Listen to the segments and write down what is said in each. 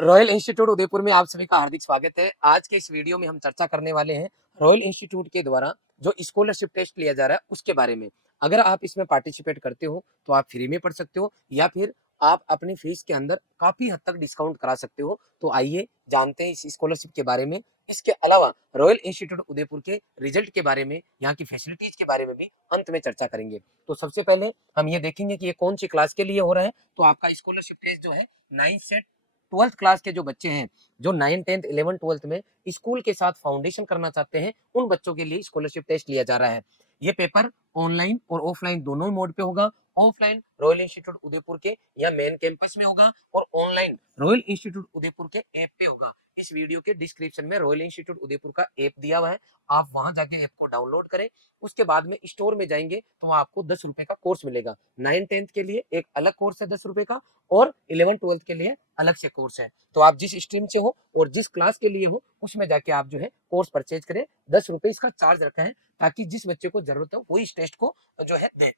Royal institute Udaipur में आप सभी का हार्दिक स्वागत है। आज के इस वीडियो में हम चर्चा करने वाले हैं रॉयल इंस्टीट्यूट के द्वारा जो स्कॉलरशिप टेस्ट लिया जा रहा है उसके बारे में। अगर आप इसमें पार्टिसिपेट करते हो तो आप फ्री में पढ़ सकते हो या फिर आप अपनी फीस के अंदर काफी हद तक डिस्काउंट करा सकते हो। तो आइए जानते हैं इस स्कॉलरशिप के बारे में। इसके अलावा रॉयल इंस्टीट्यूट उदयपुर के रिजल्ट के बारे में, यहाँ की फैसिलिटीज के बारे में भी अंत में चर्चा करेंगे। तो सबसे पहले हम ये देखेंगे कि ये कौन सी क्लास के लिए हो रहा है। तो आपका स्कॉलरशिप टेस्ट जो है 9th से 12th क्लास के जो बच्चे हैं, जो 9, 10, 11, 12th में स्कूल के साथ फाउंडेशन करना चाहते हैं, उन बच्चों के लिए स्कॉलरशिप टेस्ट लिया जा रहा है। ये पेपर ऑनलाइन और ऑफलाइन दोनों मोड पे होगा। ऑफलाइन रॉयल इंस्टीट्यूट उदयपुर के या मेन कैंपस में होगा और ऑनलाइन रॉयल इंस्टीट्यूट उदयपुर के ऐप पे होगा। इस वीडियो के डिस्क्रिप्शन में रॉयल इंस्टीट्यूट उदयपुर का ऐप दिया हुआ है, आप वहां जाके ऐप को डाउनलोड करें। उसके बाद में स्टोर में जाएंगे तो आपको 10 रुपए का कोर्स मिलेगा। 9, 10th के लिए एक अलग कोर्स है 10 रुपए का, और 11, 12th के लिए अलग से कोर्स है। तो आप जिस स्ट्रीम से हो और जिस क्लास के लिए हो उसमें जाके आप जो है कोर्स परचेज करें। 10 रुपए इसका चार्ज रखा है ताकि जिस बच्चे को जरूरत हो वो इस टेस्ट को जो है दे।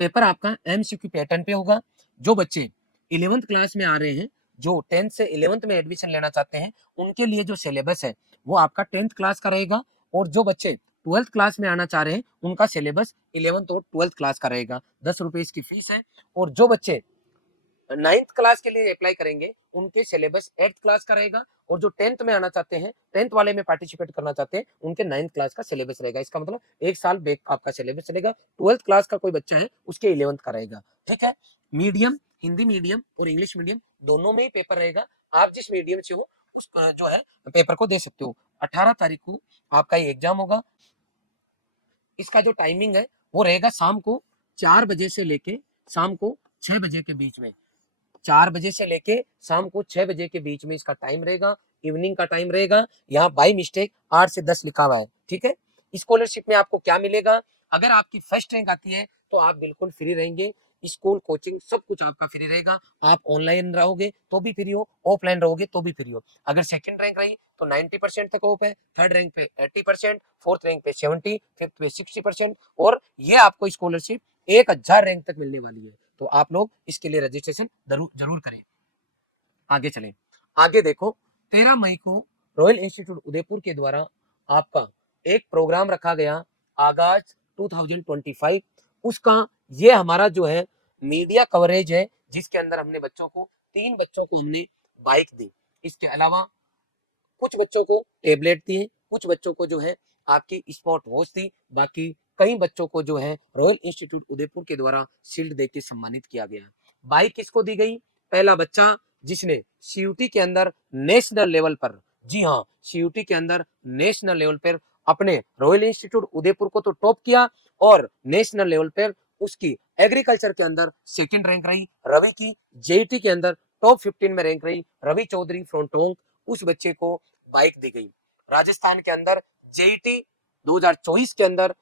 पेपर आपका एमसीक्यू पैटर्न पे होगा। जो बच्चे 11th क्लास में आ रहे हैं, जो 10th से 11th में एडमिशन लेना चाहते हैं, उनके लिए जो सिलेबस है वो आपका 10th क्लास का रहेगा। और जो बच्चे 12th क्लास में आना चाह रहे हैं उनका सिलेबस 11th और 12th क्लास का रहेगा। 10 रुपए इसकी फीस है। और जो बच्चे 9th क्लास के लिए अप्लाई करेंगे उनके सिलेबस 8th क्लास का रहेगा। और जो 10th में आना चाहते हैं, 10th वाले में पार्टिसिपेट करना चाहते हैं, उनके 9th क्लास का सिलेबस रहेगा। इसका मतलब एक साल बैक आपका सिलेबस चलेगा। 12th क्लास का कोई बच्चा है उसके 11th का रहेगा। ठीक है। मीडियम, हिंदी मीडियम और इंग्लिश मीडियम दोनों में ही पेपर रहेगा। आप जिस मीडियम से हो उस जो है पेपर को दे सकते हो। 18 तारीख को आपका ये एग्जाम होगा। इसका जो टाइमिंग है वो रहेगा शाम को 4 बजे से लेके शाम को 6 बजे के बीच में। 4 बजे से लेके शाम को 6 बजे के बीच में इसका टाइम रहेगा। इवनिंग का टाइम रहेगा। यहाँ बाई मिस्टेक 8 से 10 लिखा हुआ है। ठीक है। स्कॉलरशिप में आपको क्या मिलेगा? अगर आपकी फर्स्ट रैंक आती है तो आप बिल्कुल फ्री रहेंगे। स्कूल, कोचिंग सब कुछ आपका फ्री रहेगा। आप ऑनलाइन रहोगे तो भी फ्री हो, ऑफलाइन रहोगे तो भी फ्री हो। अगर सेकंड रैंक रही तो 90% तक ऑफ है, थर्ड रैंक पे 80%, फोर्थ रैंक पे 70, फिफ्थ पे 60%। और ये आपको स्कॉलरशिप 1000 रैंक तक मिलने वाली है। तो आप लोग इसके लिए रजिस्ट्रेशन जरूर करें। आगे चलें। आगे देखो, 13 मई को रॉयल इंस्टीट्यूट उदयपुर के द्वारा आपका एक प्रोग्राम रखा गया, आगाज 2025। उसका ये हमारा जो है मीडिया कवरेज है, जिसके अंदर हमने बच्चों को 3 बच्चों को हमने बाइक दी। इसके अलावा कुछ बच्चों को टेबलेट दिए, कुछ बच्चों को जो है आपकी स्मार्ट वॉच दी। बाकी कई बच्चों को जो है रॉयल इंस्टीट्यूट उदयपुर के द्वारा शील्ड देके सम्मानित किया गया। बाइक किसको दी गई? पहला बच्चा जिसने सीयूटी के अंदर नेशनल लेवल पर, जी हाँ, सीयूटी के अंदर नेशनल लेवल पर अपने रॉयल इंस्टीट्यूट उदयपुर को तो टॉप किया, और नेशनल लेवल पर उसकी एग्रीकल्चर के अंदर सेकंड रैंक रही रवि की। जेईटी के अंदर टॉप 15 में रैंक रही रवि चौधरी फ्रॉम टोंक। उस बच्चे को बाइक दी गई। राजस्थान के अंदर जेईटी 2024 के अंदर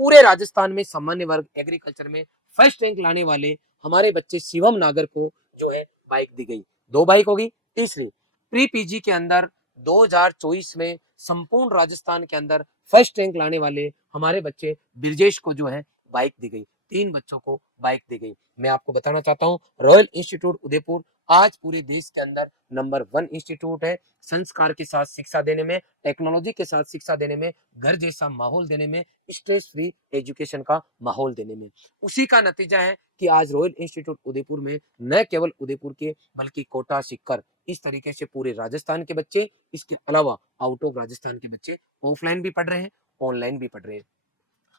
पूरे राजस्थान में सामान्य वर्ग एग्रीकल्चर में फर्स्ट रैंक लाने वाले हमारे बच्चे शिवम नागर को जो है बाइक दी गई। 2 बाइक होगी। तीसरी, प्री पीजी के अंदर 2024 में संपूर्ण राजस्थान के अंदर फर्स्ट रैंक लाने वाले हमारे बच्चे ब्रजेश को जो है बाइक दी गई। 3 बच्चों को बाइक दी गई। मैं आपको बताना चाहता हूँ, रॉयल इंस्टीट्यूट उदयपुर आज पूरे देश के अंदर नंबर 1 इंस्टीट्यूट है। संस्कार के साथ शिक्षा देने में, टेक्नोलॉजी के साथ शिक्षा देने में, घर जैसा माहौल देने में, स्ट्रेस फ्री एजुकेशन का माहौल देने में। उसी का नतीजा है कि आज रॉयल इंस्टीट्यूट उदयपुर में न केवल उदयपुर के बल्कि कोटा, सीकर, इस तरीके से पूरे राजस्थान के बच्चे, इसके अलावा आउट ऑफ राजस्थान के बच्चे ऑफलाइन भी पढ़ रहे हैं, ऑनलाइन भी पढ़ रहे हैं।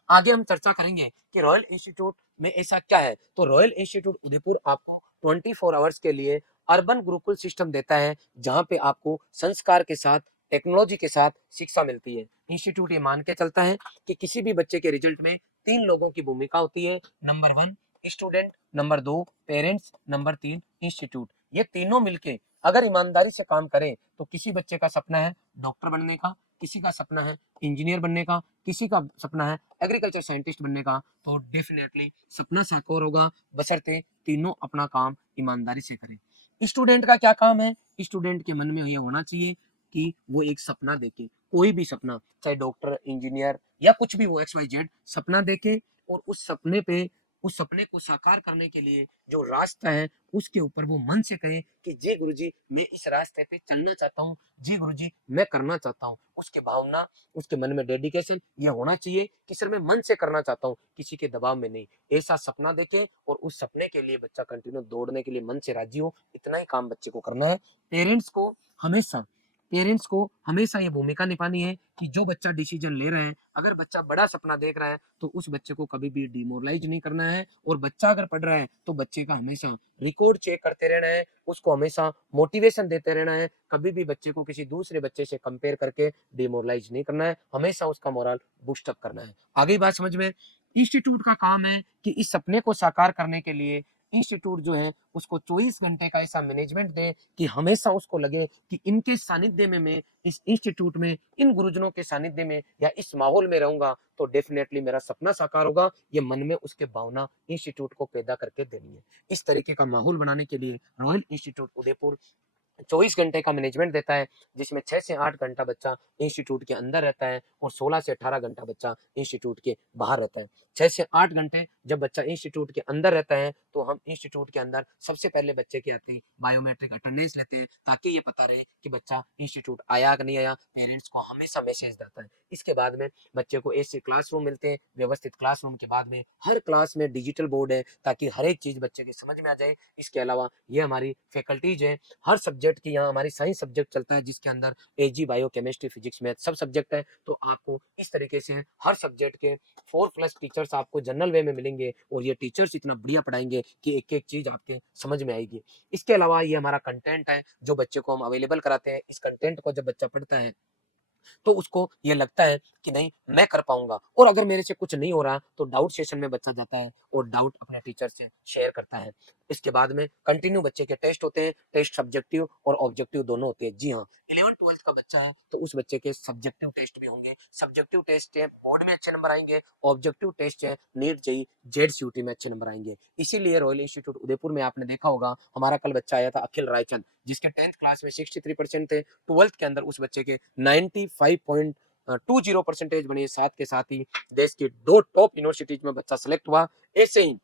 आगे हम चर्चा करेंगे कि रॉयल इंस्टीट्यूट में ऐसा क्या है। तो रॉयल इंस्टीट्यूट उदयपुर आपको 24 आवर्स के लिए अर्बन गुरुकुल सिस्टम देता है, जहां पे आपको संस्कार के साथ, टेक्नोलॉजी के साथ शिक्षा मिलती है। इंस्टीट्यूट ये मान के चलता है कि किसी भी बच्चे के रिजल्ट में 3 लोगों की भूमिका होती है। Number 1 student, number 2 parents, number 3 institute. ये तीनों मिलके अगर ईमानदारी से काम करें तो किसी बच्चे का सपना है डॉक्टर बनने का, किसी का सपना है इंजीनियर बनने का, किसी का सपना है एग्रीकल्चर साइंटिस्ट बनने का, तो डेफिनेटली सपना साकार होगा, बशर्ते तीनों अपना काम ईमानदारी से करें। स्टूडेंट का क्या काम है? स्टूडेंट के मन में ये होना चाहिए कि वो एक सपना देखे, कोई भी सपना, चाहे डॉक्टर, इंजीनियर या कुछ भी, वो XYZ सपना देखे और उस सपने पे उस सपने को साकार करने के लिए जो रास्ता है उसके ऊपर वो मन से कहे कि जी गुरुजी मैं इस रास्ते पे चलना चाहता हूँ, जी गुरुजी मैं करना चाहता हूँ। उसकी भावना, उसके मन में डेडिकेशन ये होना चाहिए कि सर मैं मन से करना चाहता हूँ, किसी के दबाव में नहीं। ऐसा सपना देखे और उस सपने के लिए बच्चा कंटिन्यू दौड़ने के लिए मन से राजी हो, इतना ही काम बच्चे को करना है। पेरेंट्स को हमेशा पेरेंट्स को हमेशा ये भूमिका निभानी है कि जो बच्चा डिसीजन ले रहा है, अगर बच्चा बड़ा सपना देख रहा है तो उस बच्चे को कभी भी डिमोरलाइज नहीं करना है। और बच्चा अगर पढ़ रहा है तो बच्चे का हमेशा रिकॉर्ड चेक करते रहना है, उसको हमेशा मोटिवेशन देते रहना है। कभी भी बच्चे को किसी दूसरे बच्चे से कंपेयर करके डिमोरलाइज नहीं करना है, हमेशा उसका मोरल बूस्ट अप करना है। आगे बात समझ में। इंस्टीट्यूट का काम है कि इस सपने को साकार करने के लिए इंस्टीट्यूट जो है उसको 24 घंटे का ऐसा मैनेजमेंट दे कि हमेशा उसको लगे कि इनके सानिध्य में, मैं इस इंस्टीट्यूट में, इन गुरुजनों के सानिध्य में या इस माहौल में रहूंगा तो डेफिनेटली मेरा सपना साकार होगा। ये मन में उसके भावना इंस्टीट्यूट को पैदा करके देनी है। इस तरीके का माहौल बनाने के लिए रॉयल इंस्टीट्यूट उदयपुर 24 घंटे का मैनेजमेंट देता है, जिसमें 6 से 8 घंटा बच्चा इंस्टीट्यूट के अंदर रहता है और 16 से 18 घंटा बच्चा इंस्टीट्यूट के बाहर रहता है। 6 से 8 घंटे जब बच्चा इंस्टीट्यूट के अंदर रहता है तो हम इंस्टीट्यूट के अंदर सबसे पहले बच्चे के आते ही बायोमेट्रिक अटेंडेंस लेते हैं, ताकि ये पता रहे कि बच्चा इंस्टीट्यूट आया कि नहीं आया। पेरेंट्स को हमेशा मैसेज जाता है। इसके बाद में बच्चे को ऐसे क्लासरूम मिलते हैं, व्यवस्थित क्लासरूम के बाद में हर क्लास में डिजिटल बोर्ड है, ताकि हर एक चीज बच्चे की समझ में आ जाए। इसके अलावा ये हमारी फैकल्टीज है, हर सब्जेक्ट की, यहाँ हमारी साइंस सब्जेक्ट चलता है जिसके अंदर एजी, बायो, केमिस्ट्री, फिजिक्स, मैथ सब सब्जेक्ट है। तो आपको इस तरीके से हर सब्जेक्ट के 4+ टीचर्स आपको जनरल वे में मिलेंगे और ये टीचर्स इतना बढ़िया पढ़ाएंगे कि एक एक चीज आपके समझ में आएगी। इसके अलावा ये हमारा कंटेंट है जो बच्चे को हम अवेलेबल कराते हैं। इस कंटेंट को जब बच्चा पढ़ता है तो उसको ये लगता है कि नहीं मैं कर पाऊंगा, और अगर मेरे से कुछ नहीं हो रहा तो डाउट सेशन में बच्चा जाता है और डाउट अपने टीचर से शेयर करता है। इसके बाद में कंटिन्यू बच्चे के टेस्ट होते हैं, टेस्ट सब्जेक्टिव और ऑब्जेक्टिव दोनों होते हैं। जी हाँ, 11th-12th का बच्चा है तो उस बच्चे के सब्जेक्टिव टेस्ट भी होंगे। सब्जेक्टिव टेस्ट है बोर्ड में अच्छे नंबर आएंगे, ऑब्जेक्टिव टेस्ट है नीट जेई जेड सीयूटी में अच्छे नंबर आएंगे। इसीलिए रॉयल इंस्टीट्यूट उदयपुर में आपने देखा होगा, हमारा कल बच्चा आया था अखिल रायचंद, जिसके 10th क्लास में 63% थे। 12th के अंदर उस बच्चे के 95.20 बने। साथ के साथ ही देश की 2 टॉप यूनिवर्सिटीज में बच्चा सेलेक्ट हुआ। ऐसे ही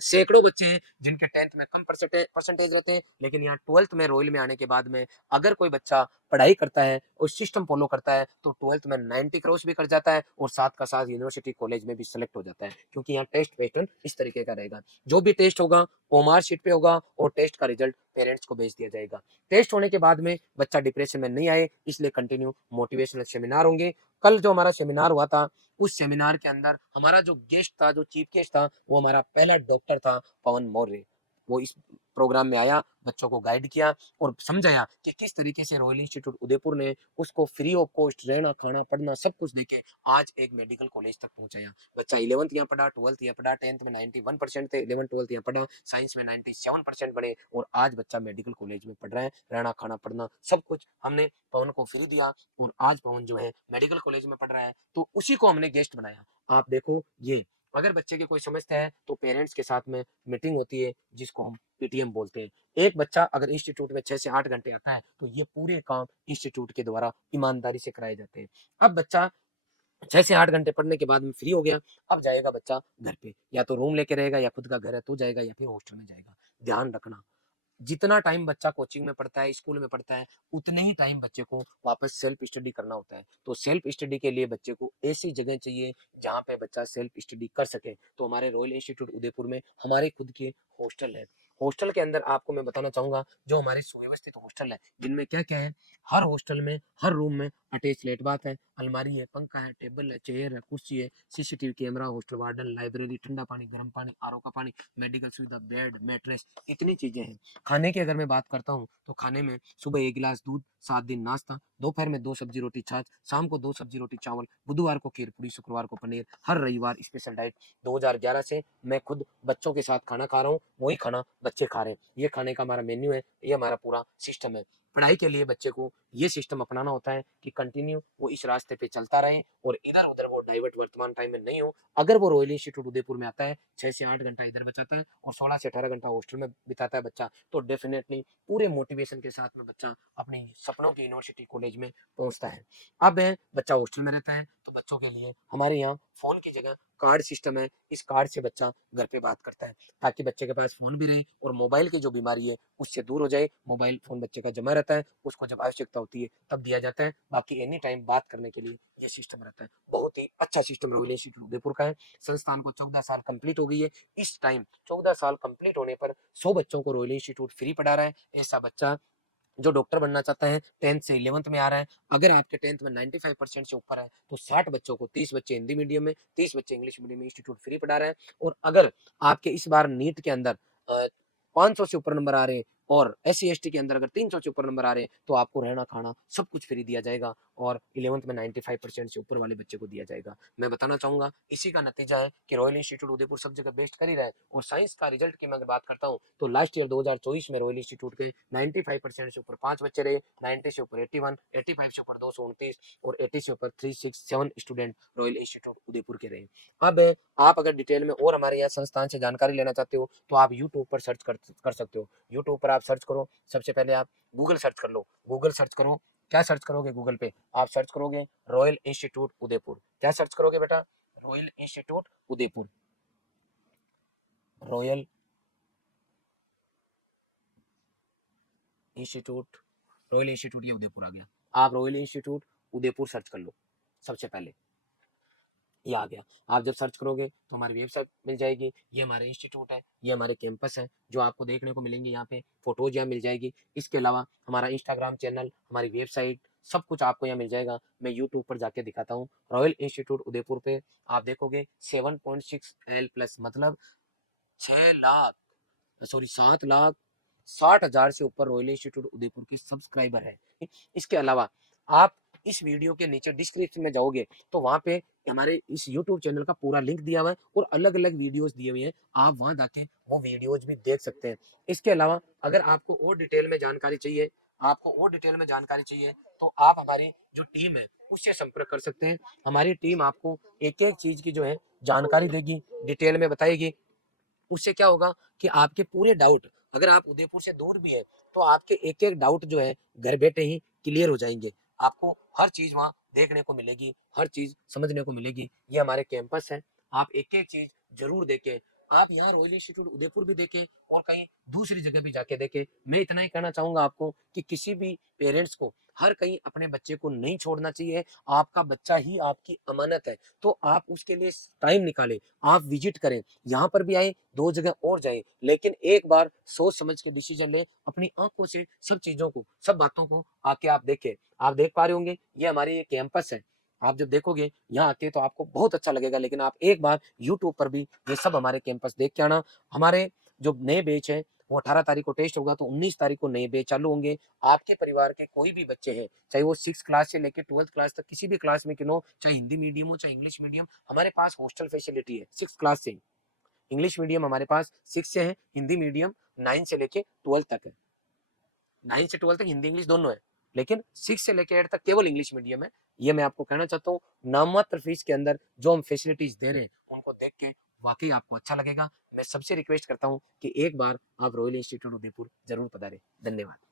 सैकड़ों बच्चे हैं जिनके 10th में कम परसेंटेज रहते हैं, लेकिन यहाँ 12th में रॉयल में आने के बाद में अगर कोई बच्चा पढ़ाई करता है और सिस्टम फॉलो करता है तो 12th में 90 क्रॉस भी कर जाता है और साथ का साथ यूनिवर्सिटी कॉलेज में भी सेलेक्ट हो जाता है, क्योंकि यहाँ टेस्ट पैटर्न इस तरीके का रहेगा। जो भी टेस्ट होगा वो मार्क शीट पे होगा और टेस्ट का रिजल्ट पेरेंट्स को भेज दिया जाएगा। टेस्ट होने के बाद में बच्चा डिप्रेशन में नहीं आए, इसलिए कंटिन्यू मोटिवेशनल सेमिनार होंगे। कल जो हमारा सेमिनार हुआ था, उस सेमिनार के अंदर हमारा जो गेस्ट था, जो चीफ गेस्ट था, वो हमारा पहला डॉक्टर था पवन मौर्य। वो इस प्रोग्राम में आया, बच्चों को गाइड किया और समझाया कि किस तरीके से रॉयल इंस्टीट्यूट उदयपुर ने उसको फ्री ऑफ कॉस्ट रहना, खाना, पढ़ना सब कुछ देके आज एक मेडिकल कॉलेज तक पहुंचाया। बच्चा 11th यहाँ पढ़ा, 12th यहाँ पढ़ा, 10th में 91% थे, 11th-12th यहाँ पढ़ा, साइंस में 97% बने और आज बच्चा मेडिकल कॉलेज में पढ़ रहा है। रहना, खाना, पढ़ना सब कुछ हमने पवन को फ्री दिया और आज पवन जो है मेडिकल कॉलेज में पढ़ रहा है, तो उसी को हमने गेस्ट बनाया। आप देखो, ये अगर बच्चे की कोई समस्या है तो पेरेंट्स के साथ में मीटिंग होती है, जिसको हम पीटीएम बोलते हैं। एक बच्चा अगर इंस्टीट्यूट में 6 से 8 घंटे आता है तो ये पूरे काम इंस्टीट्यूट के द्वारा ईमानदारी से कराए जाते हैं। अब बच्चा 6 से 8 घंटे पढ़ने के बाद में फ्री हो गया, अब जाएगा बच्चा घर पे, या तो रूम लेके रहेगा या खुद का घर है तो जाएगा या फिर हॉस्टल में जाएगा। ध्यान रखना, जितना टाइम बच्चा कोचिंग में पढ़ता है, स्कूल में पढ़ता है, उतने ही टाइम बच्चे को वापस सेल्फ स्टडी करना होता है। तो सेल्फ स्टडी के लिए बच्चे को ऐसी जगह चाहिए जहाँ पे बच्चा सेल्फ स्टडी कर सके। तो हमारे रॉयल इंस्टीट्यूट उदयपुर में हमारे खुद के हॉस्टल है। हॉस्टल के अंदर आपको मैं बताना चाहूंगा, जो हमारे सुव्यवस्थित हॉस्टल है जिनमें क्या क्या है। हर हॉस्टल में, हर रूम में अटैच लेट बाथ है, अलमारी है, पंखा है, टेबल है, चेयर है, कुर्सी है, CCTV camera, hostel warden, library, ठंडा पानी, गर्म पानी, आरओ का पानी, मेडिकल सुविधा, बेड, मैट्रेस, इतनी चीजें हैं। खाने की अगर मैं बात करता हूँ तो खाने में सुबह 1 गिलास दूध, 7 दिन नाश्ता, दोपहर में 2 सब्जी रोटी छाछ, शाम को 2 सब्जी रोटी चावल, बुधवार को खीर पूरी, शुक्रवार को पनीर, हर रविवार स्पेशल डाइट। 2011 से मैं खुद बच्चों के साथ खाना खा रहा हूँ, वही खाना बच्चे खा रहे हैं। ये खाने का हमारा मेन्यू है, ये हमारा पूरा सिस्टम है। पढ़ाई के लिए बच्चे को ये सिस्टम अपनाना होता है कि कंटिन्यू वो इस रास्ते पे चलता रहे और इधर उधर वो डाइवर्ट वर्तमान टाइम में नहीं हो। अगर वो रॉयल इंस्टीट्यूट उदयपुर में आता है, 6 से 8 घंटा इधर बचाता है और 16 से 18 घंटा हॉस्टल में बिताता है बच्चा, तो डेफिनेटली पूरे मोटिवेशन के साथ में बच्चा अपनी सपनों की यूनिवर्सिटी कॉलेज में पहुंचता है। अब बच्चा हॉस्टल में रहता है तो बच्चों के लिए हमारे यहाँ फोन की जगह कार्ड सिस्टम है, इस कार्ड से बच्चा घर पे बात करता है, ताकि बच्चे के पास फ़ोन भी रहे और मोबाइल की जो बीमारी है उससे दूर हो जाए। मोबाइल फ़ोन बच्चे का जमा रहता है, उसको जब आवश्यकता होती है तब दिया जाता है, बाकी एनी टाइम बात करने के लिए ये सिस्टम रहता है। बहुत ही अच्छा सिस्टम रॉयल इंस्टीट्यूट उदयपुर का है। संस्थान को 14 साल कंप्लीट हो गई है। इस टाइम 14 साल कंप्लीट होने पर 100 बच्चों को रॉयल इंस्टीट्यूट फ्री पढ़ा रहा है। ऐसा बच्चा जो डॉक्टर बनना चाहता है 10th से 11th में आ रहा है, अगर आपके 10th में 95% से ऊपर है तो 60 बच्चों को, 30 बच्चे हिंदी मीडियम में, 30 बच्चे इंग्लिश मीडियम में इंस्टीट्यूट फ्री पढ़ा रहा है। और अगर आपके इस बार नीट के अंदर 500 से ऊपर नंबर आ रहे हैं और SC/ST के अंदर अगर 300 से ऊपर नंबर आ रहे हैं तो आपको रहना खाना सब कुछ फ्री दिया जाएगा और 11th में 95% से ऊपर वाले बच्चे को दिया जाएगा। मैं बताना चाहूंगा इसी का नतीजा है कि रॉयल इंस्टीट्यूट उदयपुर सब जगह बेस्ट कर ही रहा है। और साइंस का रिजल्ट की मैं अगर बात करता हूँ तो लास्ट ईयर 2024 में रॉयल इंस्टीट्यूट के 95% से ऊपर 5 बच्चे रहे, 90 से ऊपर 81, 85 से ऊपर 229 और 80 से ऊपर 367 स्टूडेंट रॉयल इंस्टीट्यूट उदयपुर के रहे। अब आप अगर डिटेल में और हमारे यहाँ संस्थान से जानकारी लेना चाहते हो तो आप यूट्यूब पर सर्च कर सकते हो। यूट्यूब पर आप सर्च करो, सबसे पहले आप गूगल सर्च कर लो। गूगल सर्च करो, क्या सर्च करोगे गूगल पे? आप सर्च करोगे रॉयल इंस्टीट्यूट उदयपुर। क्या सर्च करोगे बेटा? Royal institute Udaipur. Royal institute, royal institute ये उदयपुर आ गया। आप रॉयल इंस्टीट्यूट उदयपुर सर्च कर लो सबसे पहले, ये आ गया। आप जब सर्च करोगे तो हमारी वेबसाइट मिल जाएगी। ये हमारे इंस्टीट्यूट है, ये हमारे कैंपस है जो आपको देखने को मिलेंगे। यहाँ पे फोटोज यहाँ मिल जाएगी। इसके अलावा हमारा इंस्टाग्राम चैनल, हमारी वेबसाइट, सब कुछ आपको यहाँ मिल जाएगा। मैं यूट्यूब पर जाके दिखाता हूँ। रॉयल इंस्टीट्यूट उदयपुर पे आप देखोगे 7.6L+ मतलब 7,60,000 से ऊपर रॉयल इंस्टीट्यूट उदयपुर के सब्सक्राइबर है। इसके अलावा आप इस वीडियो के नीचे डिस्क्रिप्शन में जाओगे तो वहां पे हमारे इस यूट्यूब चैनल का पूरा लिंक दिया हुआ है और अलग अलग वीडियोस दिए हुए हैं। आप वहां जाके वो वीडियोज भी देख सकते हैं। इसके अलावा अगर आपको और डिटेल में जानकारी चाहिए, तो आप हमारी जो टीम है उससे संपर्क कर सकते हैं। हमारी टीम आपको एक एक चीज की जो है जानकारी देगी, डिटेल में बताएगी। उससे क्या होगा कि आपके पूरे डाउट, अगर आप उदयपुर से दूर भी है तो आपके एक एक डाउट जो है घर बैठे ही क्लियर हो जाएंगे। आपको हर चीज वहाँ देखने को मिलेगी, हर चीज समझने को मिलेगी। ये हमारे कैंपस है, आप एक एक चीज जरूर देखें। आप यहाँ रॉयल इंस्टीट्यूट उदयपुर भी देखें और कहीं दूसरी जगह भी जाके देखें। मैं इतना ही कहना चाहूंगा आपको कि किसी भी पेरेंट्स को हर कहीं अपने बच्चे को नहीं छोड़ना चाहिए। आपका बच्चा ही आपकी अमानत है, तो आप उसके लिए टाइम निकालें, आप विजिट करें, यहाँ पर भी आए, 2 जगह और जाएं, लेकिन एक बार सोच समझ के डिसीजन लें। अपनी आंखों से सब चीजों को, सब बातों को आके आप देखें। आप देख पा रहे होंगे ये हमारी ये कैंपस है। आप जब देखोगे यहाँ आके तो आपको बहुत अच्छा लगेगा, लेकिन आप एक बार यूट्यूब पर भी ये सब हमारे कैंपस देख के आना। हमारे जो नए बैच है वो 18 तारीख को टेस्ट होगा, तो 19 तारीख को नए बैच चालू होंगे। आपके परिवार के कोई भी बच्चे हैं, चाहे वो 6 क्लास से लेकर 12th क्लास तक किसी भी क्लास में क्यों, चाहे हिंदी मीडियम हो चाहे इंग्लिश मीडियम, हमारे पास हॉस्टल फैसिलिटी है 6 क्लास से। इंग्लिश मीडियम हमारे पास 6 से है, हिंदी मीडियम 9 से लेके 12 तक है। 9 से 12 तक हिंदी इंग्लिश दोनों है, लेकिन 6 से लेके 8 तक केवल इंग्लिश मीडियम है। ये मैं आपको कहना चाहता हूँ। नाममात्र फीस के अंदर जो हम फैसिलिटीज दे रहे हैं उनको देख के वाकई आपको अच्छा लगेगा। मैं सबसे रिक्वेस्ट करता हूँ कि एक बार आप रॉयल इंस्टीट्यूट उदयपुर जरूर पधारें। धन्यवाद।